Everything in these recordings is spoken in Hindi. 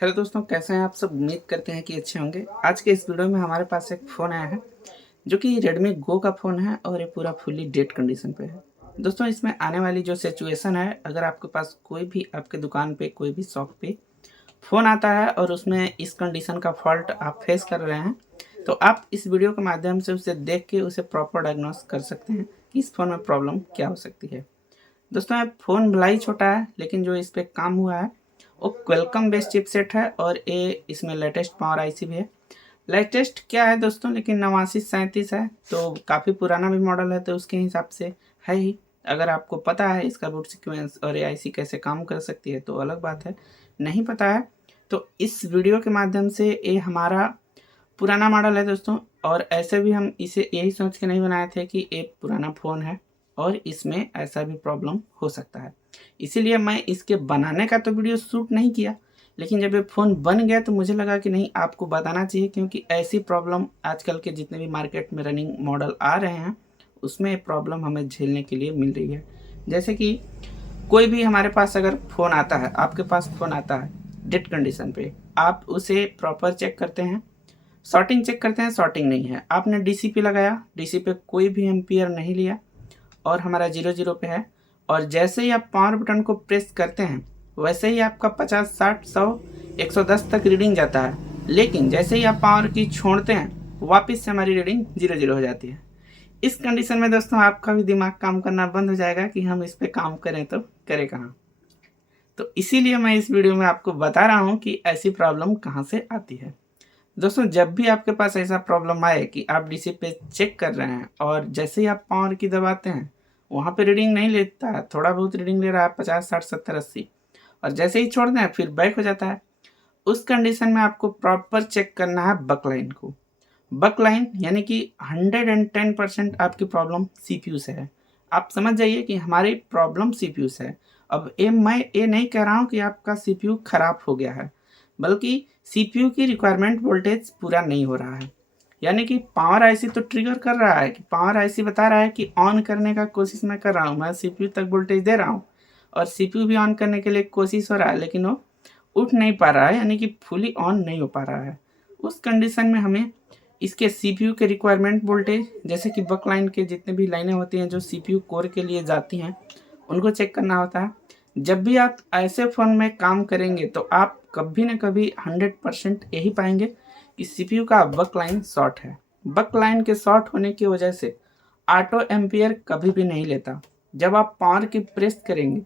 हेलो दोस्तों, कैसे हैं आप सब। उम्मीद करते हैं कि अच्छे होंगे। आज के इस वीडियो में हमारे पास एक फ़ोन आया है जो कि Redmi Go का फ़ोन है और ये पूरा फुल्ली डेड कंडीशन पे है। दोस्तों, इसमें आने वाली जो सिचुएशन है, अगर आपके पास कोई भी आपके दुकान पे कोई भी शॉप पे फ़ोन आता है और उसमें इस कंडीशन का फॉल्ट आप फेस कर रहे हैं, तो आप इस वीडियो के माध्यम से उसे देख के उसे प्रॉपर डायग्नोस कर सकते हैं कि इस फ़ोन में प्रॉब्लम क्या हो सकती है। दोस्तों, ये फ़ोन भला ही छोटा है, लेकिन जो इस पे काम हुआ है वो क्वालकॉम बेस्ड चिपसेट है और ये इसमें लेटेस्ट पावर आईसी भी है। लेटेस्ट क्या है दोस्तों, लेकिन 8937 है, तो काफ़ी पुराना भी मॉडल है, तो उसके हिसाब से है ही। अगर आपको पता है इसका बूट सीक्वेंस और ये आईसी कैसे काम कर सकती है तो अलग बात है। नहीं पता है तो इस वीडियो के माध्यम से ये हमारा पुराना मॉडल है दोस्तों, और ऐसे भी हम इसे यही सोच के नहीं बनाए थे कि एक पुराना फ़ोन है और इसमें ऐसा भी प्रॉब्लम हो सकता है। इसीलिए मैं इसके बनाने का तो वीडियो शूट नहीं किया, लेकिन जब ये फ़ोन बन गया तो मुझे लगा कि नहीं, आपको बताना चाहिए, क्योंकि ऐसी प्रॉब्लम आजकल के जितने भी मार्केट में रनिंग मॉडल आ रहे हैं उसमें ये प्रॉब्लम हमें झेलने के लिए मिल रही है। जैसे कि कोई भी हमारे पास अगर फ़ोन आता है, आपके पास फ़ोन आता है डेड कंडीशन पे, आप उसे प्रॉपर चेक करते हैं, शॉर्टिंग चेक करते हैं, शॉर्टिंग नहीं है, आपने डीसी पे लगाया, डीसी पे कोई भी एम्पियर नहीं लिया और हमारा 0 0 पे है, और जैसे ही आप पावर बटन को प्रेस करते हैं वैसे ही आपका 50 60 100 110 तक रीडिंग जाता है। लेकिन जैसे ही आप पावर की छोड़ते हैं वापस से हमारी रीडिंग 0 0 हो जाती है। इस कंडीशन में दोस्तों आपका भी दिमाग काम करना बंद हो जाएगा कि हम इस पे काम करें तो करें कहाँ। तो इसीलिए मैं इस वीडियो में आपको बता रहा हूँ कि ऐसी प्रॉब्लम कहाँ से आती है। दोस्तों, जब भी आपके पास ऐसा प्रॉब्लम आए कि आप डीसी पे चेक कर रहे हैं और जैसे ही आप पावर की दबाते हैं वहाँ पे रीडिंग नहीं लेता है, थोड़ा बहुत रीडिंग ले रहा है 50 60 70 80, और जैसे ही छोड़ दें फिर बैक हो जाता है, उस कंडीशन में आपको प्रॉपर चेक करना है बकलाइन को। बकलाइन यानी कि 110% आपकी प्रॉब्लम सीपीयू से है। आप समझ जाइए कि हमारी प्रॉब्लम सीपीयू से है। अब मैं ये नहीं कह रहा हूँ कि आपका सीपीयू खराब हो गया है, बल्कि सीपीयू की रिक्वायरमेंट वोल्टेज पूरा नहीं हो रहा है। यानी कि पावर आईसी तो ट्रिगर कर रहा है, कि पावर आईसी बता रहा है कि ऑन करने का कोशिश मैं कर रहा हूँ, मैं सीपीयू तक वोल्टेज दे रहा हूँ और सीपीयू भी ऑन करने के लिए कोशिश हो रहा है, लेकिन वो उठ नहीं पा रहा है, यानी कि फुली ऑन नहीं हो पा रहा है। उस कंडीशन में हमें इसके सीपीयू के रिक्वायरमेंट वोल्टेज, जैसे कि बक लाइन के जितने भी लाइनें होती हैं जो सीपीयू कोर के लिए जाती हैं, उनको चेक करना होता है। जब भी आप ऐसे फ़ोन में काम करेंगे तो आप कभी न कभी 100% यही पाएंगे कि सीपीयू का बक लाइन शॉर्ट है। बक लाइन के शॉर्ट होने की वजह से ऑटो एम्पियर कभी भी नहीं लेता। जब आप पावर की प्रेस करेंगे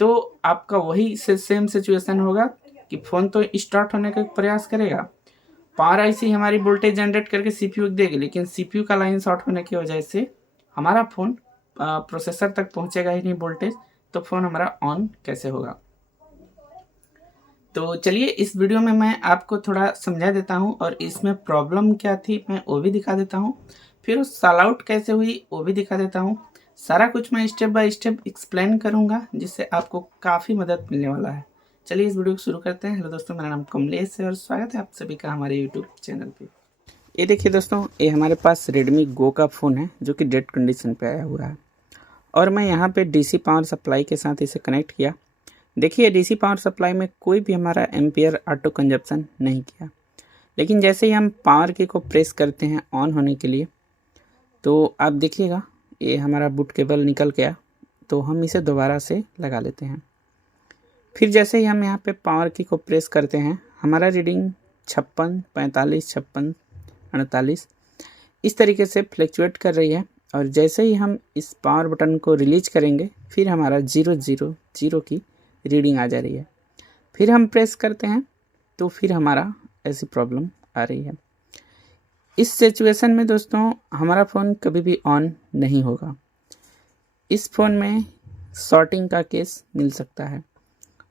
तो आपका वही सेम सिचुएशन होगा कि फ़ोन तो स्टार्ट होने का प्रयास करेगा, पावर आईसी हमारी वोल्टेज जनरेट करके सीपीयू को देगी, लेकिन सीपीयू का लाइन शॉर्ट होने की वजह से हमारा फ़ोन प्रोसेसर तक पहुंचेगा ही नहीं वोल्टेज, तो फ़ोन हमारा ऑन कैसे होगा। तो चलिए इस वीडियो में मैं आपको थोड़ा समझा देता हूं और इसमें प्रॉब्लम क्या थी मैं वो भी दिखा देता हूं, फिर उस सॉल्व आउट कैसे हुई वो भी दिखा देता हूं। सारा कुछ मैं स्टेप बाय स्टेप एक्सप्लेन करूंगा, जिससे आपको काफ़ी मदद मिलने वाला है। चलिए इस वीडियो को शुरू करते हैं। हेलो दोस्तों, मेरा नाम कमलेश है और स्वागत है आप सभी का हमारे यूट्यूब चैनल पे। ये देखिए दोस्तों, ये हमारे पास Redmi Go का फ़ोन है जो कि डेड कंडीशन पे आया हुआ है, और मैं यहाँ पे डीसी पावर सप्लाई के साथ इसे कनेक्ट किया। देखिए, डीसी पावर सप्लाई में कोई भी हमारा एम्पियर ऑटो कंजप्शन नहीं किया, लेकिन जैसे ही हम पावर की को प्रेस करते हैं ऑन होने के लिए, तो आप देखिएगा ये हमारा बूट केबल निकल गया। तो हम इसे दोबारा से लगा लेते हैं। फिर जैसे ही हम यहाँ पे पावर की को प्रेस करते हैं, हमारा रीडिंग 56 45 56 48 इस तरीके से फ्लक्चुएट कर रही है, और जैसे ही हम इस पावर बटन को रिलीज करेंगे फिर हमारा 0 0 0 की रीडिंग आ जा रही है। फिर हम प्रेस करते हैं तो फिर हमारा ऐसी प्रॉब्लम आ रही है। इस सिचुएशन में दोस्तों हमारा फ़ोन कभी भी ऑन नहीं होगा। इस फ़ोन में शॉर्टिंग का केस मिल सकता है,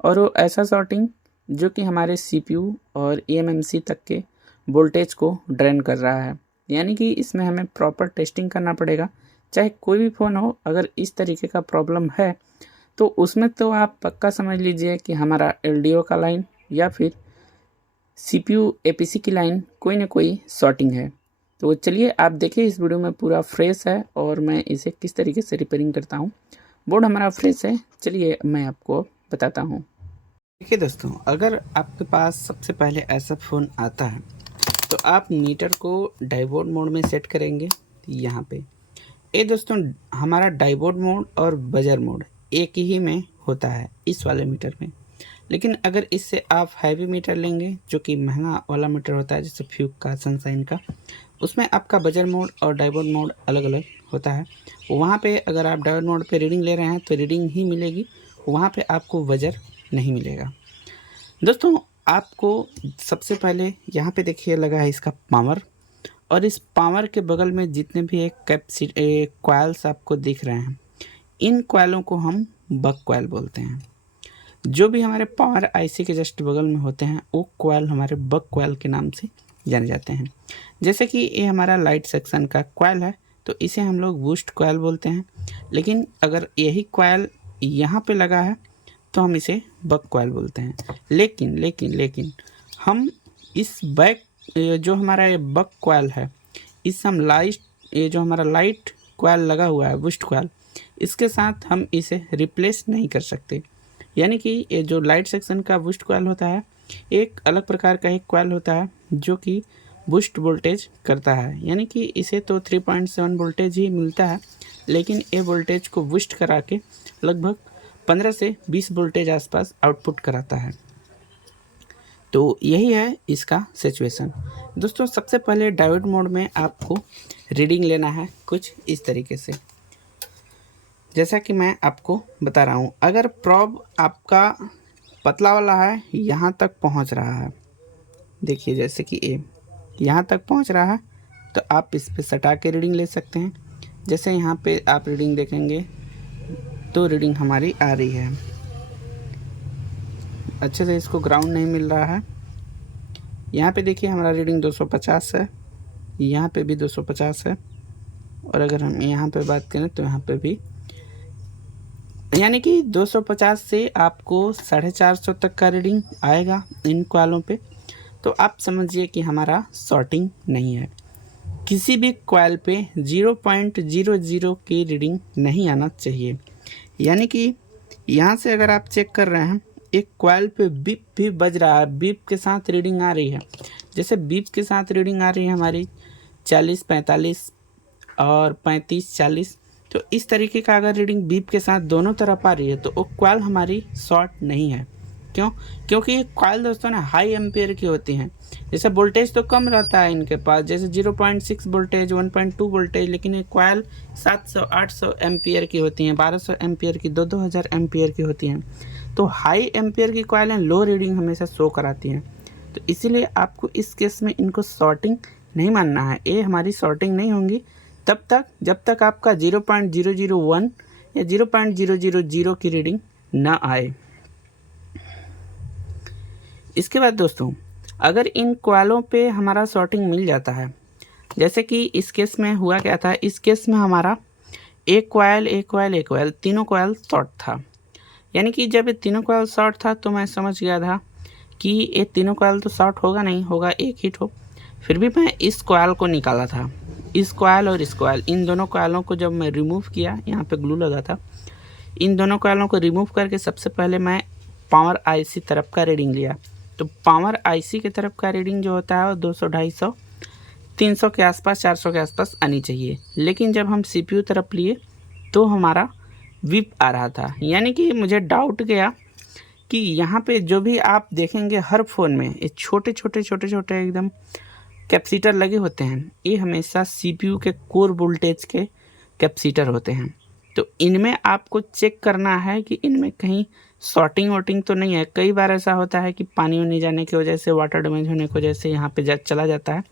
और वो ऐसा शॉर्टिंग जो कि हमारे सीपीयू और ईएमएमसी तक के वोल्टेज को ड्रेन कर रहा है। यानी कि इसमें हमें प्रॉपर टेस्टिंग करना पड़ेगा। चाहे कोई भी फ़ोन हो, अगर इस तरीके का प्रॉब्लम है तो उसमें तो आप पक्का समझ लीजिए कि हमारा एलडीओ का लाइन या फिर सीपीयू एपीसी की लाइन कोई ना कोई शॉर्टिंग है। तो चलिए आप देखिए, इस वीडियो में पूरा फ्रेश है और मैं इसे किस तरीके से रिपेयरिंग करता हूँ। बोर्ड हमारा फ्रेश है, चलिए मैं आपको बताता हूँ। देखिए दोस्तों, अगर आपके पास सबसे पहले ऐसा फ़ोन आता है तो आप मीटर को डाइवर्ट मोड में सेट करेंगे यहाँ पे। ये दोस्तों हमारा डाइवर्ट मोड और बजर मोड एक ही में होता है इस वाले मीटर में। लेकिन अगर इससे आप हैवी मीटर लेंगे जो कि महंगा वाला मीटर होता है जैसे फ्यूक का, सनशाइन का, उसमें आपका बजर मोड और डाइवर्ट मोड अलग अलग होता है। वहाँ पे अगर आप डाइवर्ट मोड पे रीडिंग ले रहे हैं तो रीडिंग ही मिलेगी, वहाँ पे आपको बजर नहीं मिलेगा। दोस्तों आपको सबसे पहले यहाँ पे देखिए लगा है इसका पावर, और इस पावर के बगल में जितने भी एक कॉइल्स आपको दिख रहे हैं, इन कॉइलों को हम बक कॉइल बोलते हैं। जो भी हमारे पावर आईसी के जस्ट बगल में होते हैं वो कॉइल हमारे बक कॉइल के नाम से जाने जाते हैं। जैसे कि ये हमारा लाइट सेक्शन का कॉइल है तो इसे हम लोग बूस्ट कॉइल बोलते हैं, लेकिन अगर यही कॉइल यहाँ पे लगा है तो हम इसे बक कॉइल बोलते हैं। लेकिन हम इस बैक जो हमारा ये बक कॉइल है, इस हम ये जो हमारा लाइट कॉइल लगा हुआ है बूस्ट कॉइल, इसके साथ हम इसे रिप्लेस नहीं कर सकते। यानी कि ये जो लाइट सेक्शन का बूस्ट कॉइल होता है एक अलग प्रकार का एक कॉइल होता है जो कि बूस्ट वोल्टेज करता है, यानी कि इसे तो 3.7 वोल्टेज ही मिलता है, लेकिन ये वोल्टेज को बूस्ट करा के लगभग 15 से 20 वोल्टेज आसपास आउटपुट कराता है। तो यही है इसका सिचुएशन। दोस्तों सबसे पहले डायोड मोड में आपको रीडिंग लेना है कुछ इस तरीके से, जैसा कि मैं आपको बता रहा हूँ। अगर प्रॉब आपका पतला वाला है, यहाँ तक पहुँच रहा है, देखिए जैसे कि ए यहाँ तक पहुँच रहा है, तो आप इस पे सटा के रीडिंग ले सकते हैं। जैसे यहाँ पे आप रीडिंग देखेंगे तो रीडिंग हमारी आ रही है, अच्छे से इसको ग्राउंड नहीं मिल रहा है। यहाँ पे देखिए हमारा रीडिंग 250 है, यहाँ पे भी 250 है, और अगर हम यहाँ पे बात करें तो यहाँ पे भी, यानी कि 250 से आपको 450 तक का रीडिंग आएगा इन कॉइलों पे। तो आप समझिए कि हमारा शॉर्टिंग नहीं है। किसी भी कॉइल पे 0.00 की रीडिंग नहीं आना चाहिए। यानी कि यहाँ से अगर आप चेक कर रहे हैं एक कॉइल पे बीप भी बज रहा है, बीप के साथ रीडिंग आ रही है। जैसे बीप के साथ रीडिंग आ रही है हमारी 40, 45 और 35, 40, तो इस तरीके का अगर रीडिंग बीप के साथ दोनों तरफ आ रही है तो वो कॉइल हमारी शॉर्ट नहीं है। क्यों? क्योंकि ये कॉइल दोस्तों ना हाई एम्पियर की होती हैं। जैसे वोल्टेज तो कम रहता है इनके पास, जैसे 0.6 वोल्टेज, 1.2 वोल्टेज, लेकिन ये कॉइल 700, 800 एम्पियर की होती हैं, 1200 एम्पियर की, 2000 एम्पियर की होती हैं। तो हाई एम्पियर की कॉइलें लो रीडिंग हमेशा शो कराती हैं। तो इसीलिए आपको इस केस में इनको शॉर्टिंग नहीं मानना है। ये हमारी शॉर्टिंग नहीं होंगी तब तक जब तक आपका 0.001 या 0.000 की रीडिंग ना आए। इसके बाद दोस्तों अगर इन कॉइलों पे हमारा शॉर्टिंग मिल जाता है, जैसे कि इस केस में हुआ क्या था, इस केस में हमारा एक कॉइल तीनों कॉइल शॉर्ट था। यानी कि जब ये तीनों कॉइल शॉर्ट था तो मैं समझ गया था कि ये तीनों कॉइल तो शॉर्ट होगा नहीं, होगा एक हिट हो। फिर भी मैं इस कॉइल को निकाला था, इस कॉइल और इस कॉइल, इन दोनों कॉइलों को जब मैं रिमूव किया, यहाँ पे ग्लू लगा था, इन दोनों कॉइलों को रिमूव करके सबसे पहले मैं पावर आईसी तरफ का रीडिंग लिया। तो पावर आईसी की तरफ का रीडिंग जो होता है वो 200, 250, 300 के आसपास, 400 के आसपास आनी चाहिए। लेकिन जब हम सीपीयू तरफ लिए तो हमारा विप आ रहा था। यानी कि मुझे डाउट गया कि यहाँ पे जो भी आप देखेंगे हर फ़ोन में ये छोटे छोटे एकदम कैपेसिटर लगे होते हैं, ये हमेशा सीपीयू के कोर वोल्टेज के कैपेसिटर होते हैं। तो इनमें आपको चेक करना है कि इनमें कहीं शॉर्टिंग वॉटिंग तो नहीं है। कई बार ऐसा होता है कि पानी नहीं जाने की वजह से, वाटर डैमेज होने की वजह से यहाँ पे चला जाता है।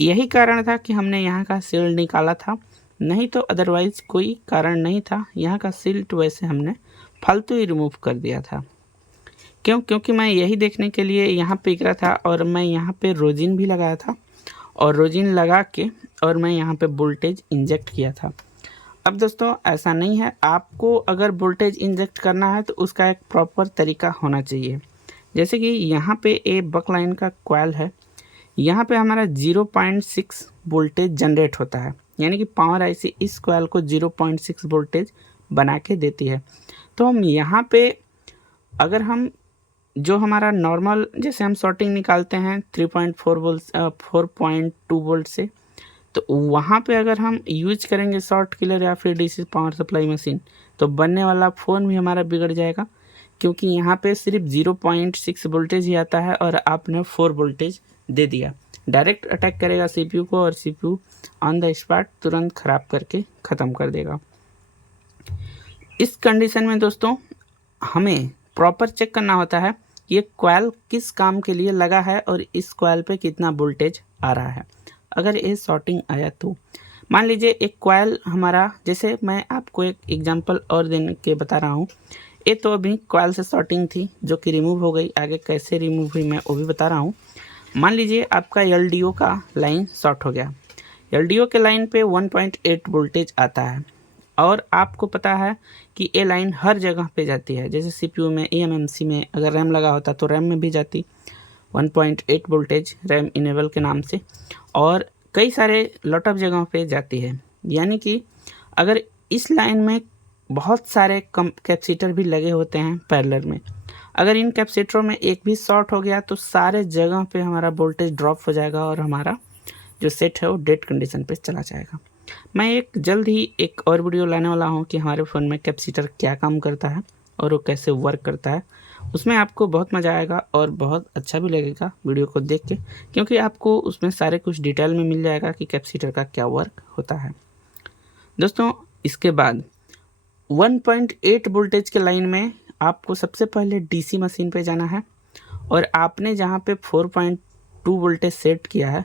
यही कारण था कि हमने यहाँ का सील निकाला था, नहीं तो अदरवाइज़ कोई कारण नहीं था। यहाँ का सील तो वैसे हमने फालतू ही रिमूव कर दिया था। क्यों? क्योंकि मैं यही देखने के लिए यहाँ पे गिरा था, और मैं यहाँ पे रोजिन भी लगाया था, और रोजिन लगा के और मैं यहाँ पे वोल्टेज इंजेक्ट किया था। अब दोस्तों ऐसा नहीं है, आपको अगर वोल्टेज इंजेक्ट करना है तो उसका एक प्रॉपर तरीका होना चाहिए। जैसे कि यहाँ पे ए बक लाइन का कॉइल है, यहाँ पे हमारा 0.6 वोल्टेज जनरेट होता है। यानी कि पावर आईसी इस कॉइल को 0.6 वोल्टेज बना के देती है। तो हम यहाँ पे अगर हम जो हमारा नॉर्मल जैसे हम शॉर्टिंग निकालते हैं 3.4 वोल्ट 4.2 वोल्ट से, तो वहाँ पे अगर हम यूज करेंगे शॉर्ट किलर या फिर डीसी पावर सप्लाई मशीन, तो बनने वाला फ़ोन भी हमारा बिगड़ जाएगा, क्योंकि यहाँ पे सिर्फ 0.6 वोल्टेज ही आता है और आपने 4 वोल्टेज दे दिया। डायरेक्ट अटैक करेगा सीपीयू को और सीपीयू ऑन द स्पॉट तुरंत ख़राब करके ख़त्म कर देगा। इस कंडीशन में दोस्तों हमें प्रॉपर चेक करना होता है कि ये कॉइल किस काम के लिए लगा है और इस कॉइल पे कितना वोल्टेज आ रहा है। अगर ये शॉर्टिंग आया तो मान लीजिए एक कॉइल हमारा, जैसे मैं आपको एक एग्जांपल और देने के बता रहा हूँ। ये तो अभी कॉइल से शॉर्टिंग थी जो कि रिमूव हो गई, आगे कैसे रिमूव हुई मैं वो भी बता रहा हूँ। मान लीजिए आपका एलडीओ का लाइन शॉर्ट हो गया। एलडीओ के लाइन पे 1.8 वोल्टेज आता है और आपको पता है कि ये लाइन हर जगह पे जाती है, जैसे सीपीयू में, eMMC में अगर रैम लगा होता तो रैम में भी जाती 1.8 वोल्टेज रैम इनेबल के नाम से, और कई सारे लॉट ऑफ जगहों पे जाती है। यानी कि अगर इस लाइन में बहुत सारे कैपेसिटर भी लगे होते हैं पैरेलल में, अगर इन कैपेसिटरों में एक भी शॉर्ट हो गया तो सारे जगह पे हमारा वोल्टेज ड्रॉप हो जाएगा और हमारा जो सेट है वो डेड कंडीशन पे चला जाएगा। मैं एक जल्द ही एक और वीडियो लाने वाला हूँ कि हमारे फ़ोन में कैपेसिटर क्या काम करता है और वो कैसे वर्क करता है। उसमें आपको बहुत मज़ा आएगा और बहुत अच्छा भी लगेगा वीडियो को देख के, क्योंकि आपको उसमें सारे कुछ डिटेल में मिल जाएगा कि कैपेसिटर का क्या वर्क होता है। दोस्तों इसके बाद 1.8 वोल्टेज के लाइन में आपको सबसे पहले डीसी मशीन पे जाना है और आपने जहाँ पे 4.2 वोल्टेज सेट किया है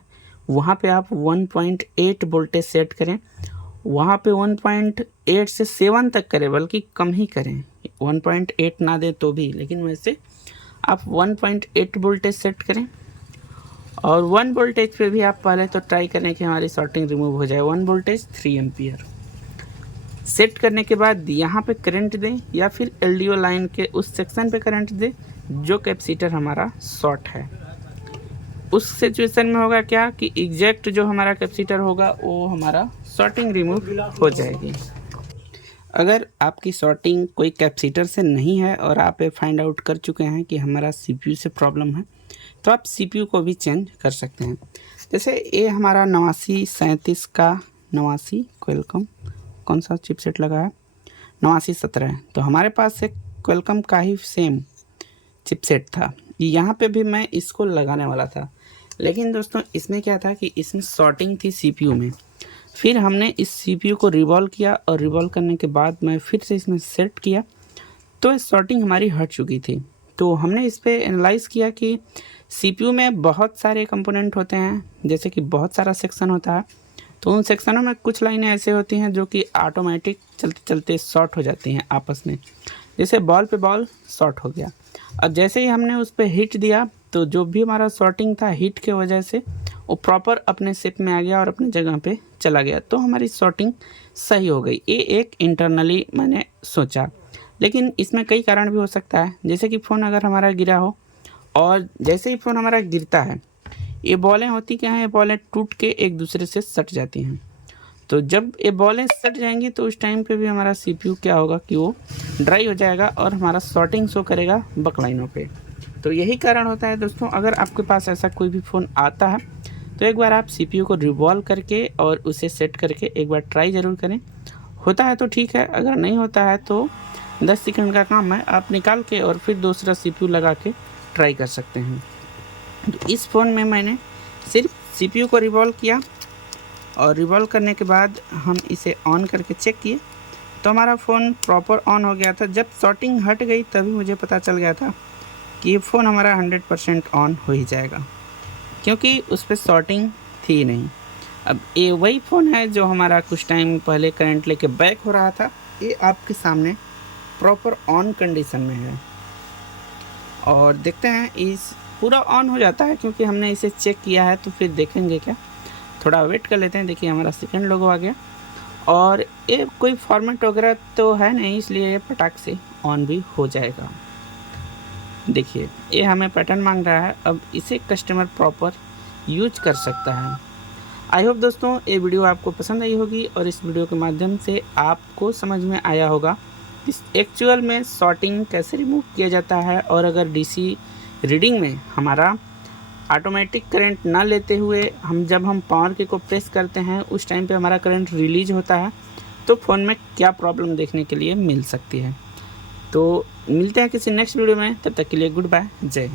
वहाँ पे आप 1.8 वोल्टेज सेट करें। वहाँ पे 1.8 से 7 तक करें, बल्कि कम ही करें, 1.8 ना दें तो भी, लेकिन वैसे आप 1.8 वोल्टेज सेट करें। और 1 वोल्टेज पे भी आप पहले तो ट्राई करें कि हमारी शॉर्टिंग रिमूव हो जाए। 1 वोल्टेज 3 एम्पियर सेट करने के बाद यहाँ पे करंट दें या फिर एलडीओ लाइन के उस सेक्शन पे करंट दें जो कैपेसिटर हमारा शॉर्ट है। उस सिचुएशन में होगा क्या कि एग्जैक्ट जो हमारा कैपेसिटर होगा वो हमारा शॉर्टिंग रिमूव हो जाएगी। अगर आपकी शॉर्टिंग कोई कैपेसिटर से नहीं है और आप ये फाइंड आउट कर चुके हैं कि हमारा सीपीयू से प्रॉब्लम है, तो आप सीपीयू को भी चेंज कर सकते हैं। जैसे ये हमारा 8937 का 89 क्वेलकम कौन सा चिपसेट लगा है, 8917 है, तो हमारे पास एक क्वेलकम का ही सेम चिपसेट था। यहाँ पे भी मैं इसको लगाने वाला था, लेकिन दोस्तों इसमें क्या था कि इसमें शॉर्टिंग थी सीपीयू में। फिर हमने इस सीपीयू को रिवॉल्व किया और रिवॉल्व करने के बाद मैं फिर से इसमें सेट किया तो शॉर्टिंग हमारी हट चुकी थी। तो हमने इस पर एनालाइज़ किया कि सीपीयू में बहुत सारे कंपोनेंट होते हैं, जैसे कि बहुत सारा सेक्शन होता है, तो उन सेक्शनों में कुछ लाइनें ऐसे होती हैं जो कि ऑटोमेटिक चलते चलते शॉर्ट हो जाती हैं आपस में। जैसे बॉल पे बॉल शॉर्ट हो गया, और जैसे ही हमने उस पर हीट दिया तो जो भी हमारा शॉर्टिंग था हीट के वजह से वो प्रॉपर अपने शेप में आ गया और अपने जगह पे चला गया, तो हमारी शॉर्टिंग सही हो गई। ये एक इंटरनली मैंने सोचा, लेकिन इसमें कई कारण भी हो सकता है। जैसे कि फ़ोन अगर हमारा गिरा हो, और जैसे ही फ़ोन हमारा गिरता है ये बॉलें होती क्या हैं, ये बॉलें टूट के एक दूसरे से सट जाती हैं। तो जब ये बॉलें सट जाएंगी तो उस टाइम पे भी हमारा सीपीयू क्या होगा कि वो ड्राई हो जाएगा और हमारा शॉर्टिंग शो करेगा बक लाइनों पे। तो यही कारण होता है दोस्तों, अगर आपके पास ऐसा कोई भी फ़ोन आता है तो एक बार आप सीपीयू को रिवॉल्व करके और उसे सेट करके एक बार ट्राई ज़रूर करें। होता है तो ठीक है, अगर नहीं होता है तो 10 सेकंड का काम है, आप निकाल के और फिर दूसरा सीपीयू लगा के ट्राई कर सकते हैं। तो इस फ़ोन में मैंने सिर्फ सीपीयू को रिवॉल्व किया और रिवॉल्व करने के बाद हम इसे ऑन करके चेक किए तो हमारा फ़ोन प्रॉपर ऑन हो गया था। जब शॉर्टिंग हट गई तभी मुझे पता चल गया था कि ये फ़ोन हमारा 100% ऑन हो ही जाएगा, क्योंकि उस पर शॉर्टिंग थी ही नहीं। अब ये वही फ़ोन है जो हमारा कुछ टाइम पहले करंट लेके बैक हो रहा था, ये आपके सामने प्रॉपर ऑन कंडीशन में है। और देखते हैं इस पूरा ऑन हो जाता है क्योंकि हमने इसे चेक किया है, तो फिर देखेंगे क्या, थोड़ा वेट कर लेते हैं। देखिए हमारा सेकंड लोगो आ गया और ये कोई फॉर्मेट वगैरह तो है नहीं, इसलिए ये फटाक से ऑन भी हो जाएगा। देखिए ये हमें पैटर्न मांग रहा है, अब इसे कस्टमर प्रॉपर यूज कर सकता है। आई होप दोस्तों ये वीडियो आपको पसंद आई होगी और इस वीडियो के माध्यम से आपको समझ में आया होगा इस एक्चुअल में शॉर्टिंग कैसे रिमूव किया जाता है, और अगर डीसी रीडिंग में हमारा ऑटोमेटिक करंट ना लेते हुए जब हम पावर की को प्रेस करते हैं उस टाइम पे हमारा करंट रिलीज होता है, तो फ़ोन में क्या प्रॉब्लम देखने के लिए मिल सकती है। तो मिलते हैं किसी नेक्स्ट वीडियो में, तब तक के लिए गुड बाय, जय हिंद।